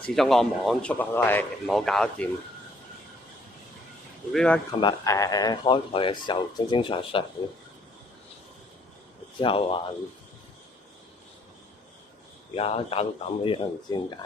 始終個網速都係唔好搞得掂。點解琴日開台嘅時候正正常常嘅，之後話而家搞到咁嘅樣，唔知點解。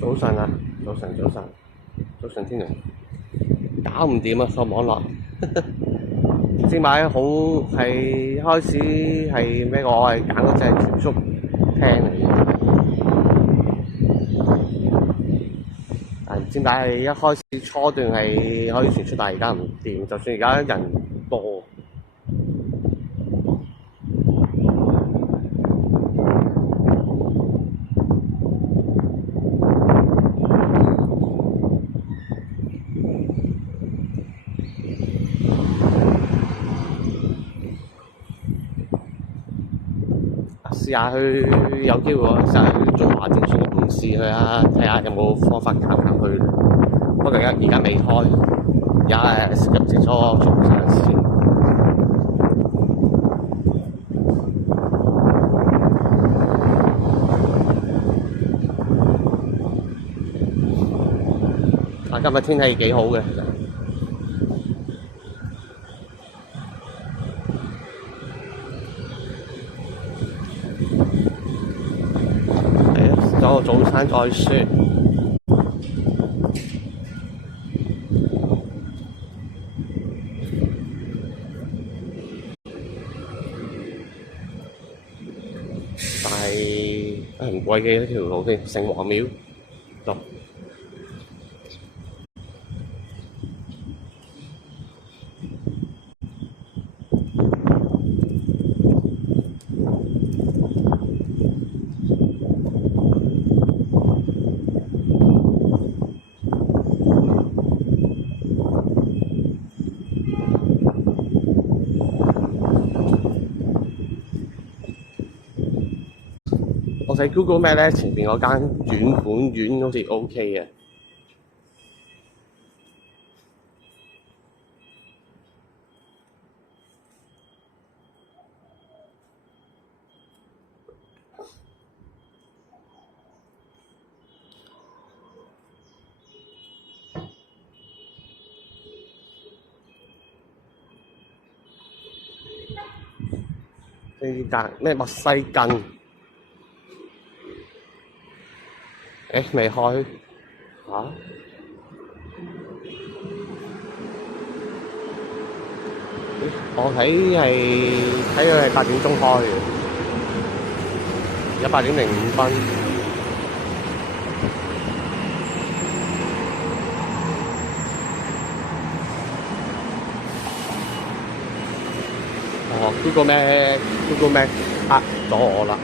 早晨啊，早晨天晴，搞唔掂啊個網絡，唔知買好係開始係咩？我係揀嗰隻全速聽嚟嘅，但唔知點解係一開始初段係可以全速，但係而家唔掂，就算而家人多。試下去有機會試下去中華證券嘅同事去啊，睇下有冇方法搞去。不過而家未開，而家係入職咗中山線。今日天氣幾好嘅，其實。咗個早餐再說。但係唔貴嘅一條路添，城隍廟度。我睇 Google Map 咧，前邊嗰間軟盤苑好似 OK 嘅。呢間咩墨西根？未開嚇？我睇佢係8點鐘開嘅，而家8點05分。Google Map 呃咗我啦。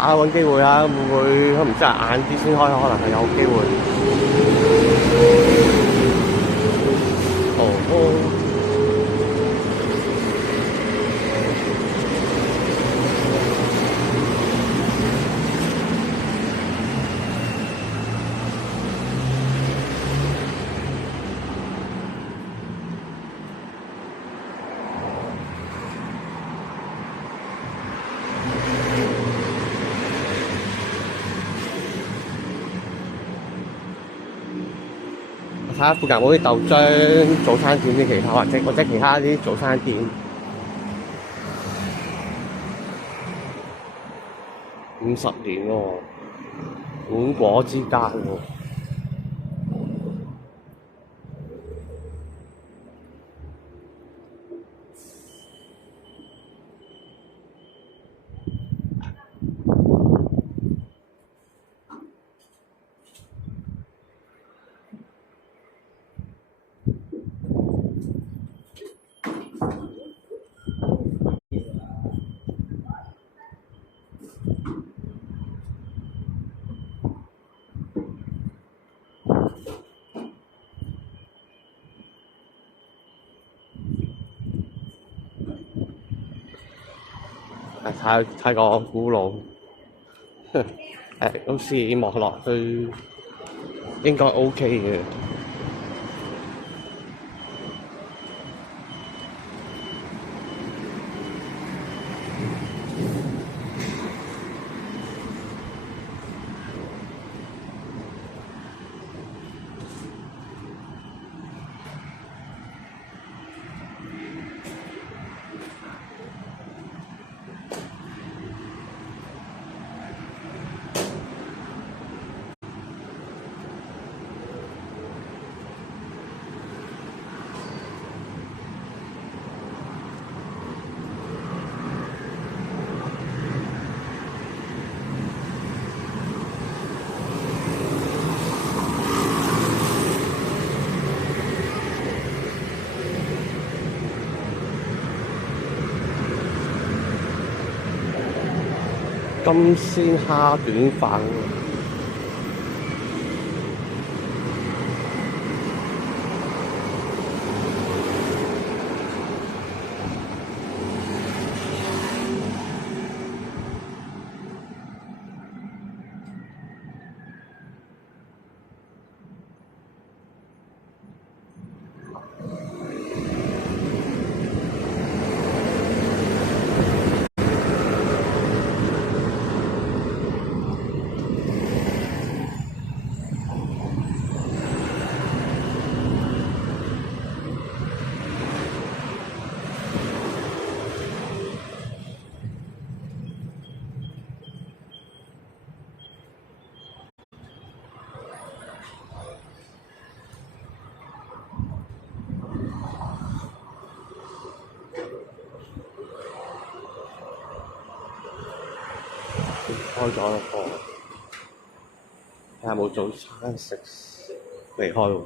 下揾機會啊，會唔會唔知係晏啲先開，可能係有機會。哦。睇下附近有冇啲豆漿早餐店啲其他，或者其他啲早餐店。50年喎，本果之家喎。睇個古路，好似望落去應該 OK 嘅。金鮮蝦卷飯。開咗啦噃，睇下有冇早餐食，未開喎。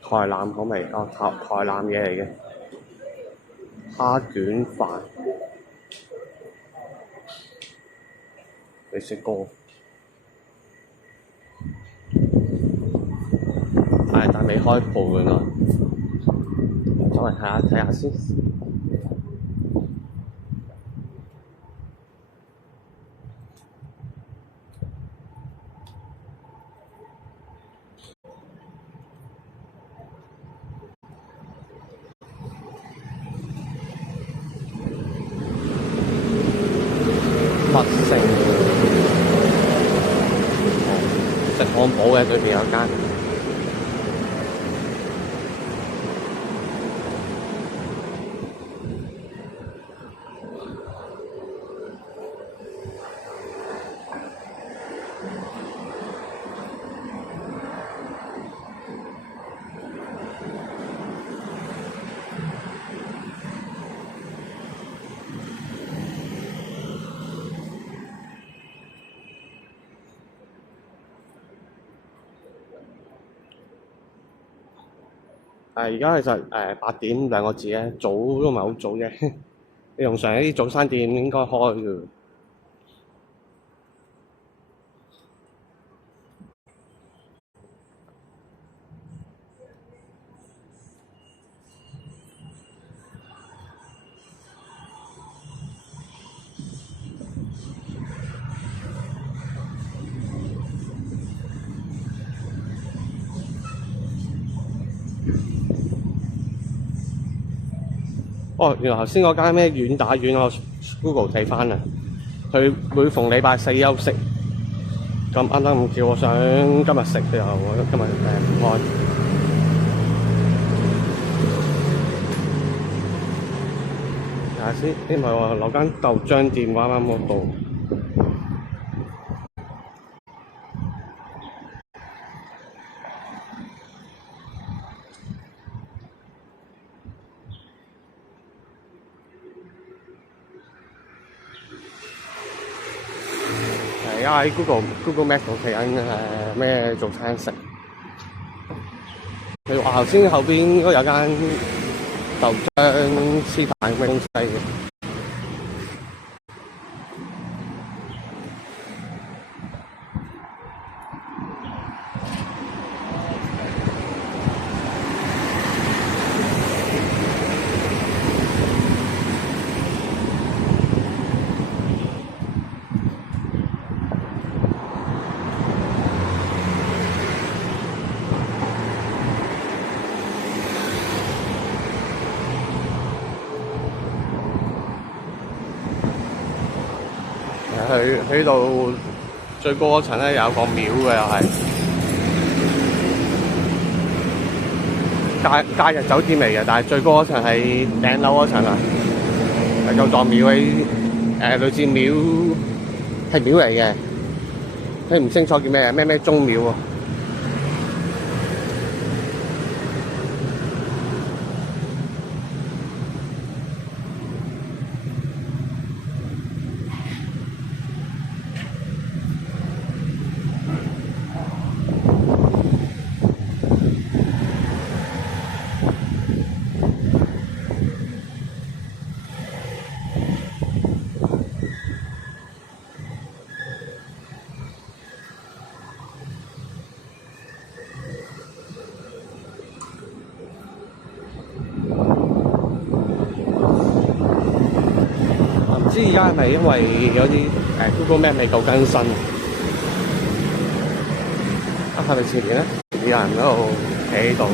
台南口味，台南嘢嚟嘅，蝦卷飯，未食過，但未開鋪㗎啦，走嚟睇下先。麥盛食漢堡嘅對面有間。而家其實8點兩個字咧，早都唔係好早啫。你用常啲早餐店應該開嘅。哦，原來頭先嗰間咩軟打丸，我 Google 睇翻啦，佢每逢禮拜四休息。咁啱啱咁叫我想今日食嘅，我今日唔開。睇下先，唔係喎，留間豆漿店啱啱嗰度。而家喺 Google Map 度睇緊咩早餐食。佢話頭先後邊應該有間豆漿師太咩東西嘅。佢呢度最高嗰層咧有個廟嘅，又係假日酒店嚟嘅，但係最高嗰層係頂樓嗰層啊，有座廟喺類似廟係廟嚟嘅，佢唔清楚叫咩宗廟喎。唔知而家係咪因為嗰啲Google Map 未夠更新？係咪前面咧有人喺度企喺度？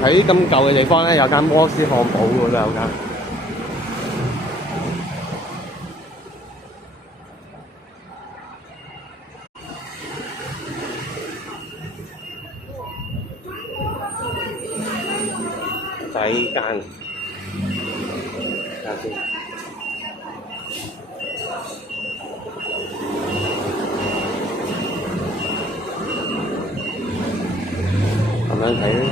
喺咁舊嘅地方咧，有間摩斯漢堡㗎啦，有間。就係依間，睇下先。咁樣睇咧。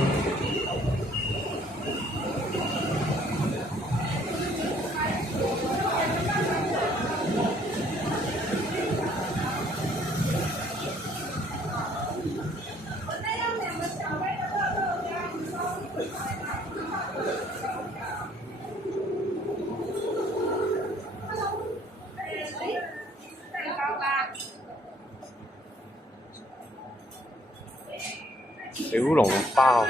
小籠包、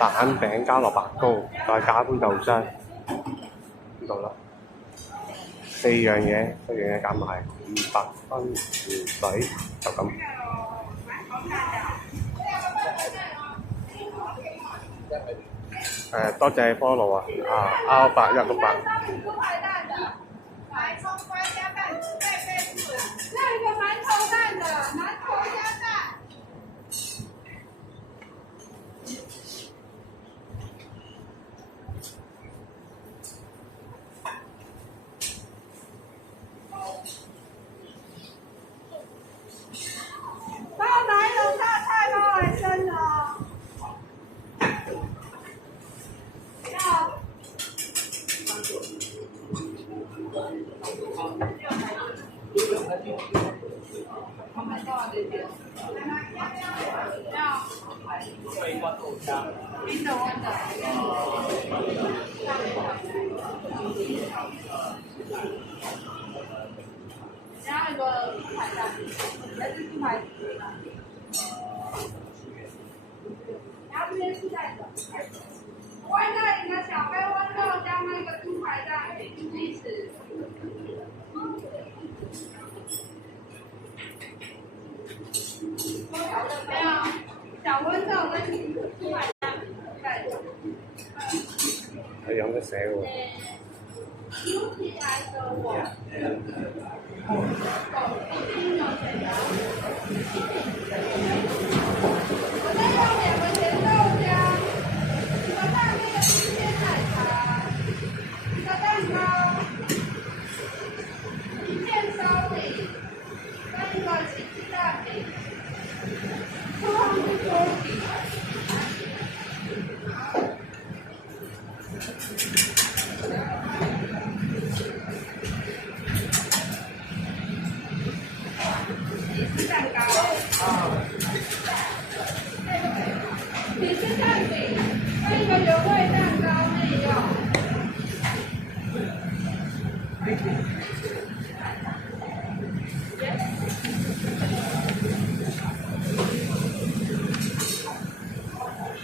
蛋餅加蘿蔔糕，再加杯豆漿，呢度啦。四樣嘢夾埋500蚊，唔使就咁。多謝 follow 啊，R8168。白葱瓜加蛋，那个馒头蛋的，馒头加蛋。冰的温的。然后一个猪排蛋，还是猪排。然后这边是带的。豌豆，你的小杯豌豆加那个猪排蛋，一起。没有，小豌豆跟猪排蛋带的。係有得寫喎。我再要2个甜豆浆，1个大杯的冰鲜奶茶，1个蛋糕，1片烧饼，跟1个起司蛋饼，托上去锅底。蛋糕，起司蛋饼跟1个原味蛋糕内用。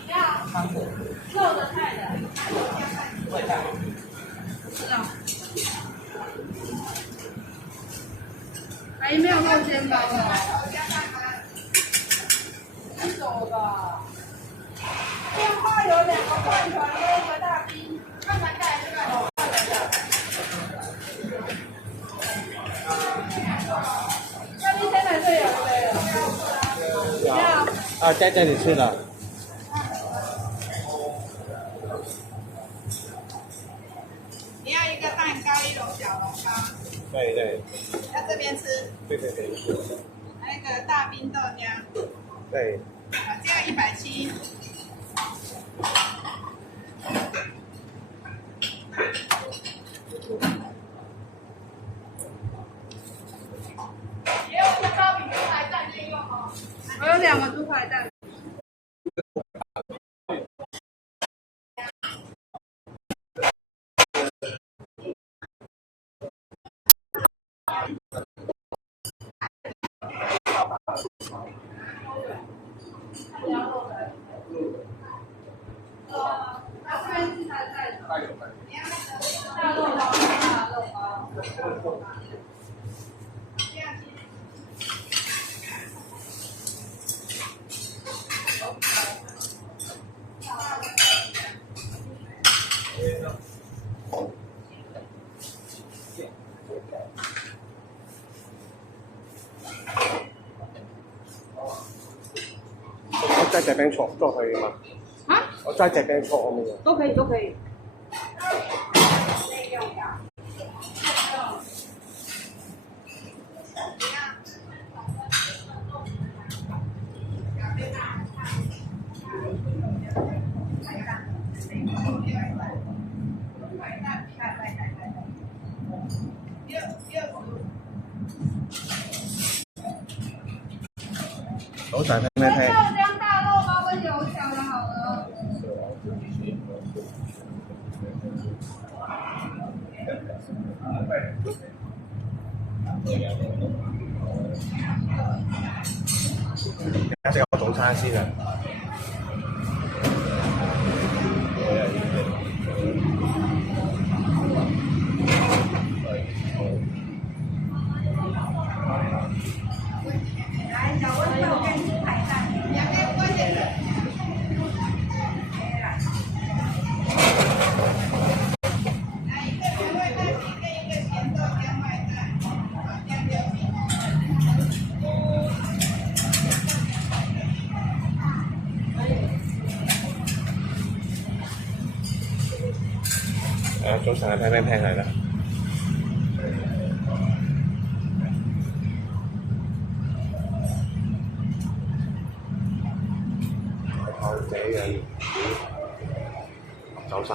要肉的菜的，是啊。阿姨没有肉煎包哦。你走了吧。电话有2个饭团跟1个大冰，饭团带这个。大冰鲜奶最有对了。要。在这里吃的。你要1个蛋糕，1笼小笼包。对对。要这边吃。对对对。还有1个大冰豆浆。对。这样170。也有1个烧饼猪排蛋内用哦。我有2个猪排蛋。大肉包，大肉包。我齋隻餅錯都可以嘛？啊？我齋隻餅錯可唔可以？都可以，都可以。早晨聽咩聽？豆漿大肉包跟油条的好了。而家食個早餐先啊！来，小豌豆跟猪排蛋，2个关键的。来1个原味蛋饼跟1个咸豆浆外带，这样就行。早晨啊，聽咩聽嚟啦？這樣走晒。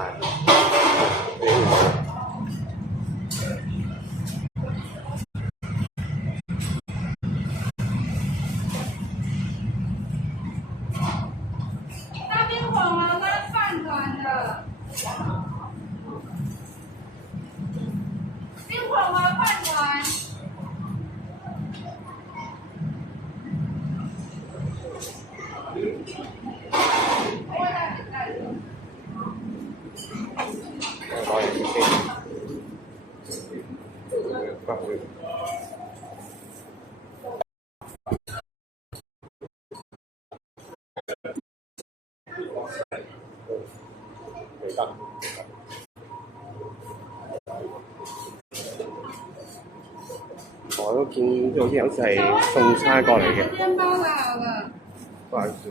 得。我都見有啲好似係送餐過嚟嘅。煎包了，好了。不好意思，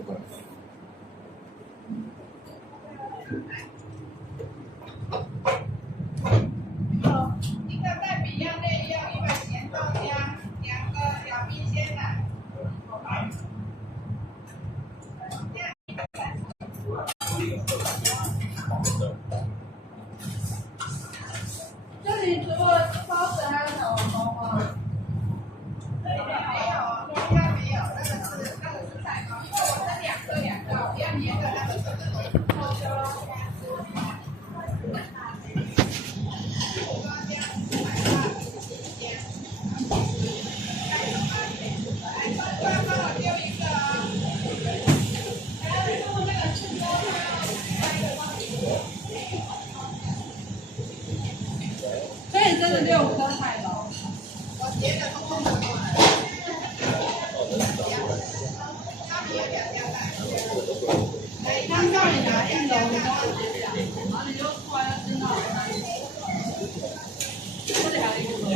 一个带饼样内药100咸豆浆，2个小冰鲜奶。这里除了包子还有小笼包吗？这里面没有，应该没有，那个是菜包，因为我是2个，比较黏的那个是所以真的6颗菜包。我叠的通通都来。刚叫你拿1楼，你跟我讲，然后你就突然要知道这里还有1个。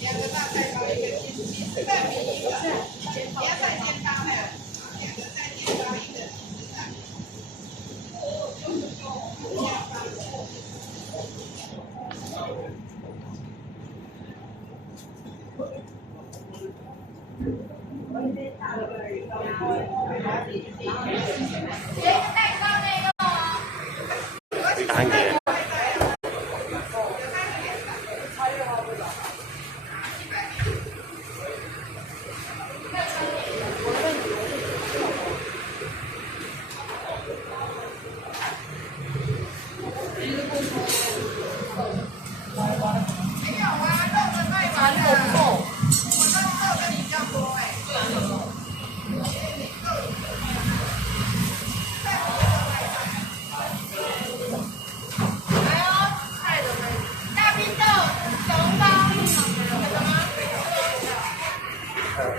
2个大菜包，1个鸡翅，再比1个，不要再煎包了，2个再煎包1个。單嘢。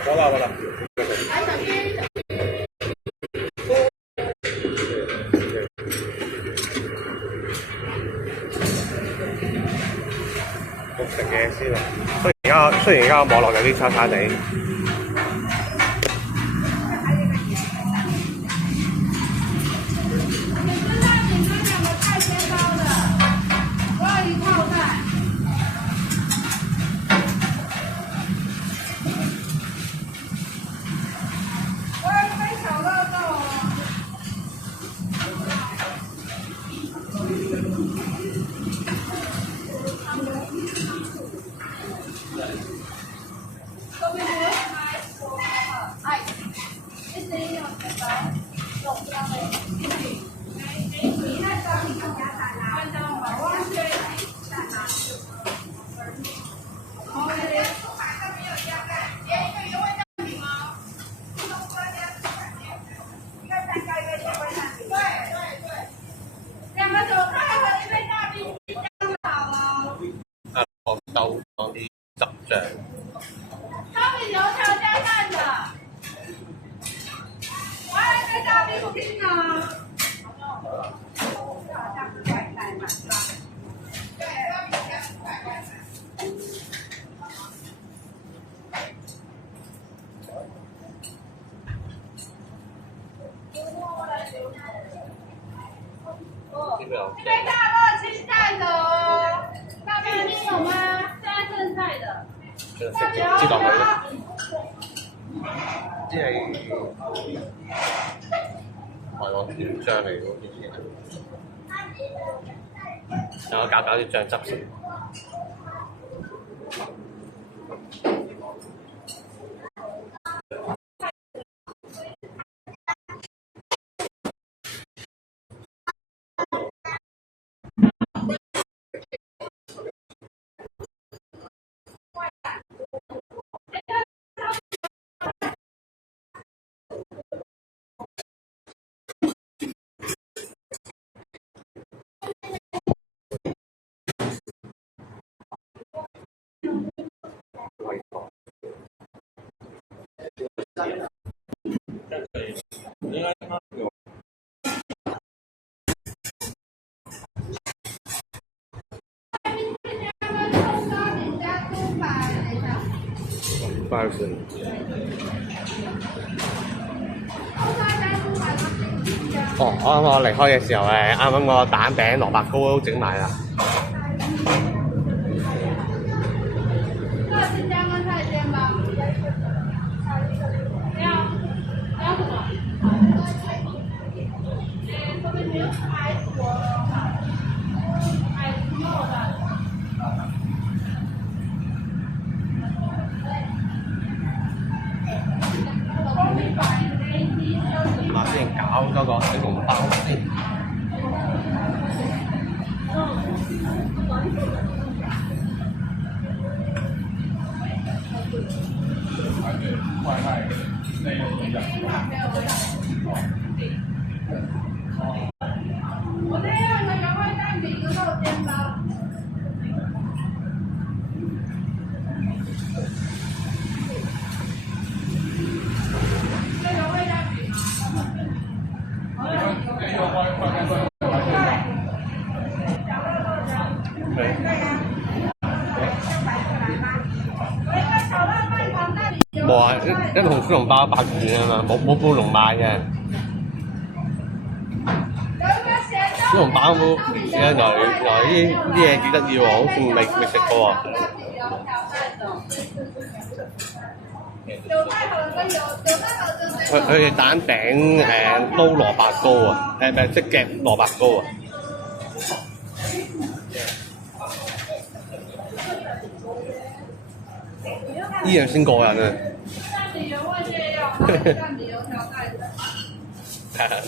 好啦。食嘢先啦。雖然而家網絡有啲差差地。豆放啲汁醬。烧饼油条加蛋的，我要一杯大冰布丁呢。一杯大热清淡的哦，大冰冰有吗？现在正菜的。知道佢啦。即係係喎，甜醬嚟喎，啲嘢。等我搞啲醬汁先。關佢事。哦，啱啱我離開嘅時候啱啱個蛋餅蘿蔔糕都整埋啦。先搞多個小籠包先。我这样的原味蛋饼跟肉煎包。冇啊，一籠小籠包8元啊嘛，冇半籠賣嘅。小籠包冇，原來啲嘢幾得意喎，好似未食過啊！佢哋蛋餅撈蘿蔔糕啊，即夾蘿蔔糕啊！呢樣先過癮啊！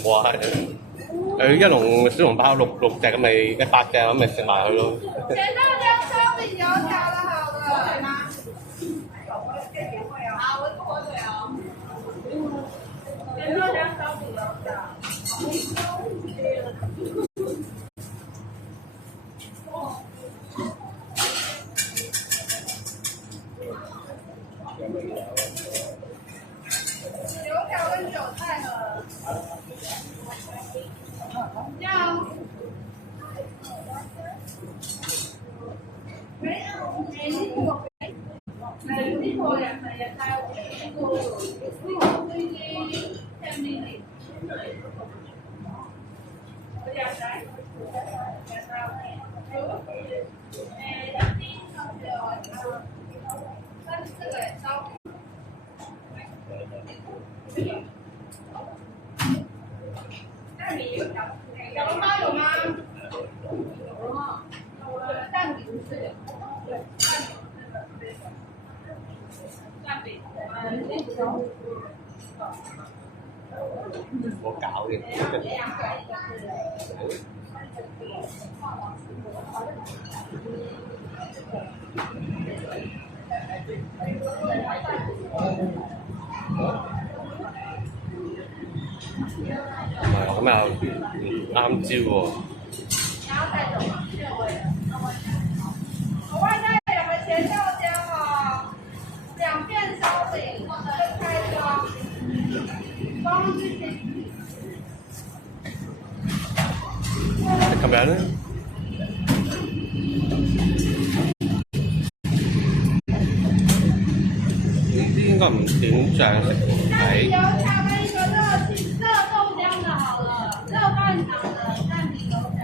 冇啊！佢一籠小籠包六隻咁咪100隻咁咪食埋佢咯。咸豆浆烧饼油条的好了。好，我火腿哦。咸豆浆烧饼油条。油条跟韭菜盒。要。小笼包有吗？有吗？蛋饼是。蛋饼。我搞嘅。咁又啱招喎。我外带2个咸豆浆哦，2片烧饼，分开装，装之前。咁樣咧？呢啲應該唔點醬食蛋饼油条跟一个热豆浆的好了，热半糖的蛋饼油条。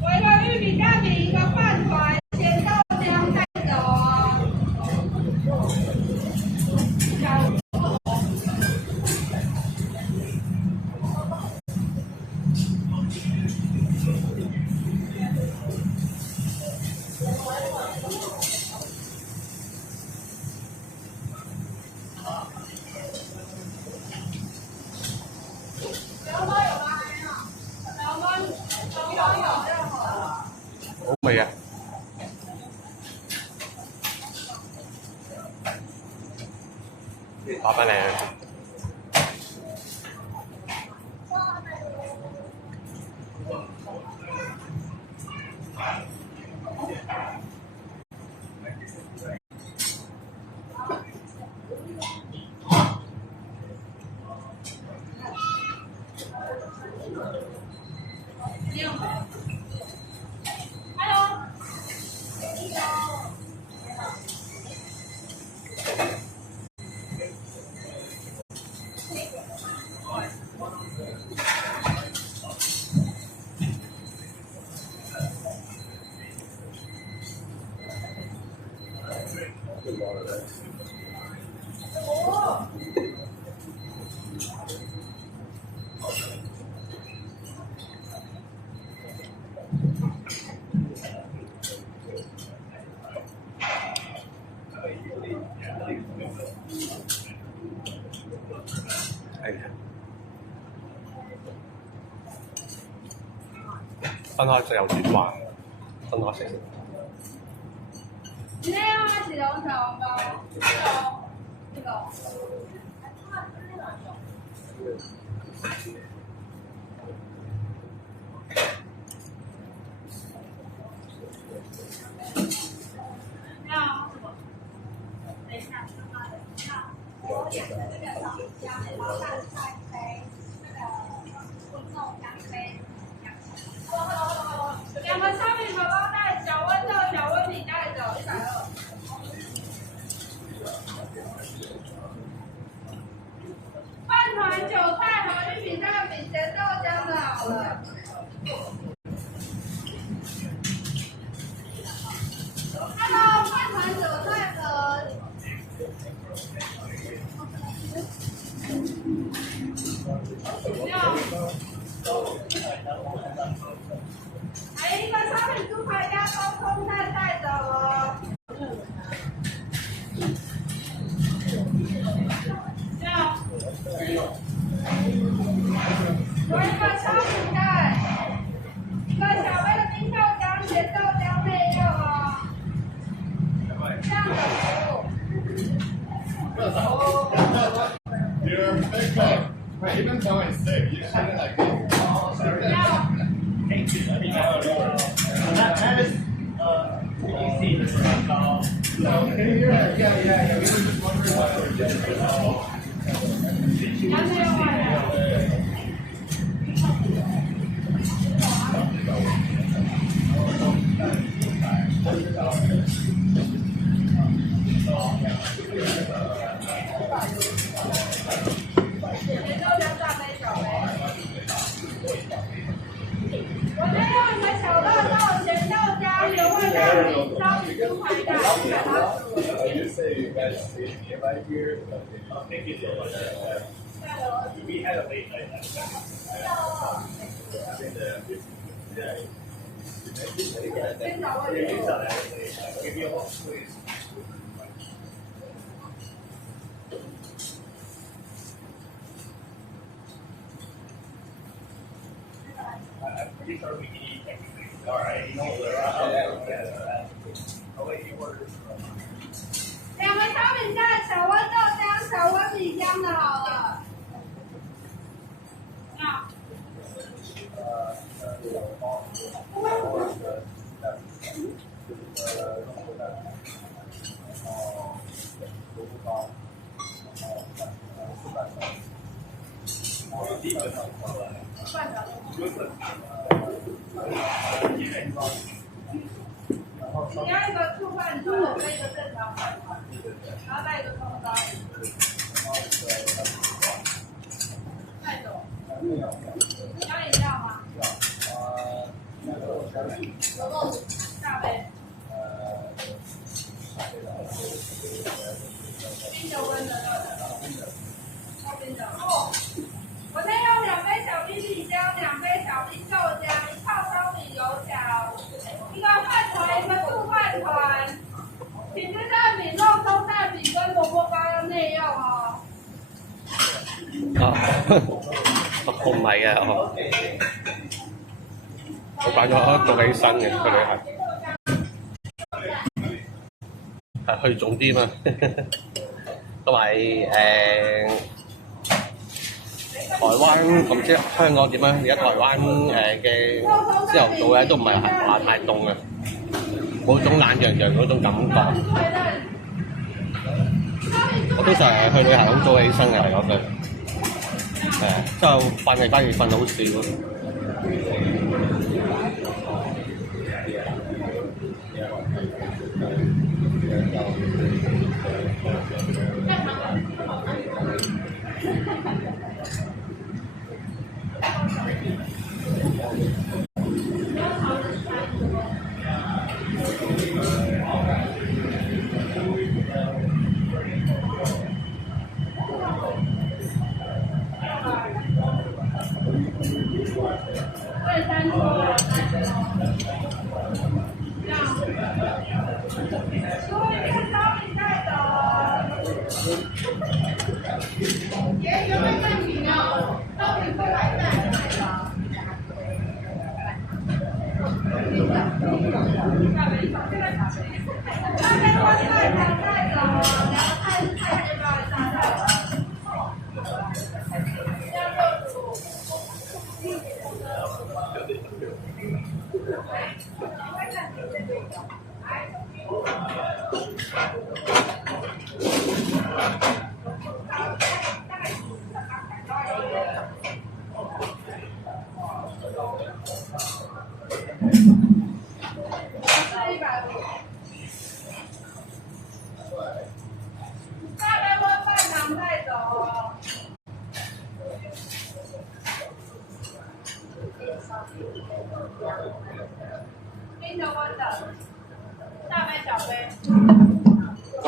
我一个玉米蛋饼，一个饭团，咸豆浆带走哦。好味啊！攞返嚟啊！哦。係分開食有轉滑，分開食。今天要起龙小笼包，这个。要等一下，我点的这个小米椒，然后拌菜杯，那个滚肉香杯。两个烧饼荷包蛋，小温豆、小温米带走120。饭团、韭菜和玉米蛋饼、咸豆浆的好了。那个饭团、韭菜和。还有一个烧饼猪排加高空蛋带走哦。有一个烧饼蛋，一个小杯的冰豆浆、咸豆浆内用哦。这样的服务。Right, even though I'm sick, you shouldn't like this. That is, easy. Can you hear that? Yeah. We were just wondering why we're doing我再用一个小豆豆、咸豆浆、原味蛋饼、烧饼猪排蛋，180。You say you guys stayed nearby here? Thank you so much. We had a late night. Give me a walk, please. I'm pretty sure we can eat everything. All right, you know where I'll let you order. 两个烧饼蛋、小温豆浆、小温米浆的好了。你要一个醋饭团，再一个正常饭团，然后再一个葱烧。带走。要饮料吗？大杯。冰的、温的、热的。超冰的。我先用2杯小冰米浆、2杯小冰豆浆、1套烧饼油条，一个饭团，一个醋饭团，品质蛋饼、肉松蛋饼跟萝卜糕要内用哦。我唔係嘅，我揀咗做起身嘅去旅行，係去重啲嘛，同埋台灣我唔知香港點樣，而家台灣嘅朝頭早咧都唔係話太凍嘅，冇種懶洋洋嗰種感覺。我通常係去旅行好早起身嘅嚟講句，之後反而瞓好少。爷有没有证明啊？到底会来带吗？冰的温的，大杯小杯。好，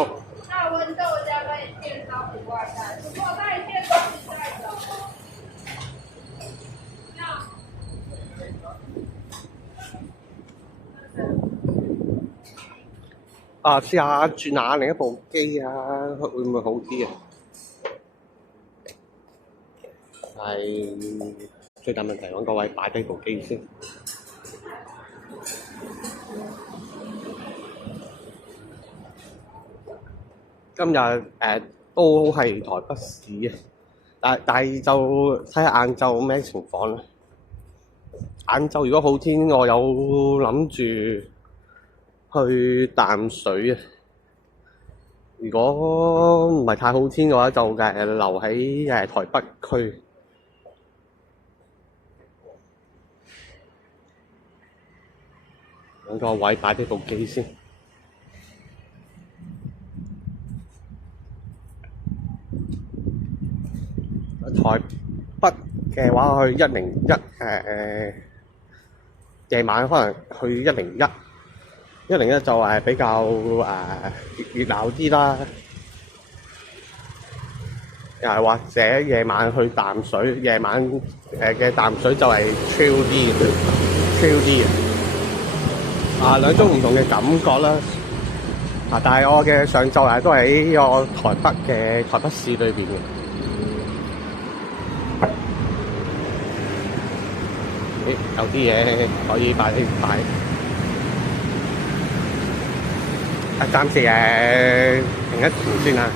大温豆加杯电烧5块钱，不过带电东西带走。啊，試下轉下另一部機啊，會唔會好啲啊？係最大問題，揾個位擺低部機先。今日都係台北市嘅，但係就睇下晏晝咩情況啦。晏晝如果好天，我有諗住去淡水啊。如果唔係太好天嘅話，就留喺台北區。揾個位擺低部機先。台北嘅話去101，夜晚可能去101就比較熱鬧啲啦。又係或者夜晚去淡水，夜晚嘅淡水就係 chill 啲嘅，兩種唔同嘅感覺啦。但係我嘅上晝都喺呢個台北市裏邊嘅。有啲嘢可以擺。暫時停一停先啦。